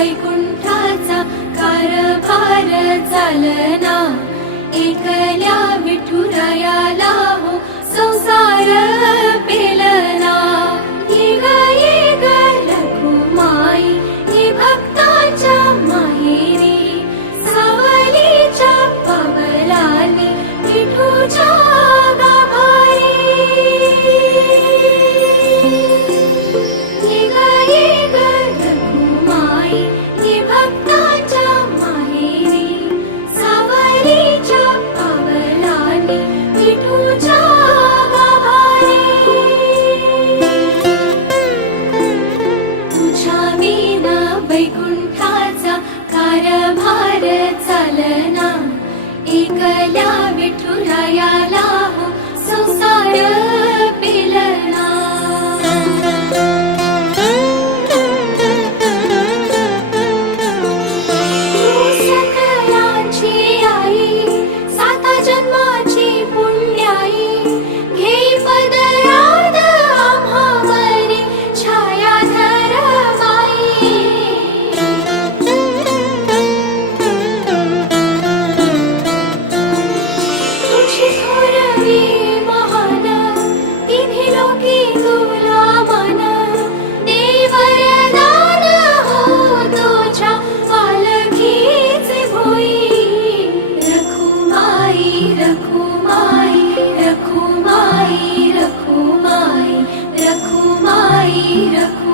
वैकुंठाचा कारभार चालना, एकल्या विठुरायाला हो संसार पेलना। ये ग रखुमाई ही भक्ताच्या माहेरी, सावलीच्या पावलांनी विठूच्या गाभारी। ये ग रखुमाई ही भक्ताच्या माहेरी, सावलीच्या पावलांनी विठूच्या गाभारी। तुझ्या विना वैकुंठाचा कारभार चालना, एकल्या विठुरायाला हो संसार पेलना। तू सकलांची आई, साता जन्माची पुण्याई, घेई पदरात आम्हावरी छायाधर माई। तुझी थोरवी महान, तिन्ही लोकी तुला मान, देई वरदान हो तुझ्या पालखीचे भोई। रखुमाई रखुमाई रखुमाई रखुमाई रखुमाई रखुमाई।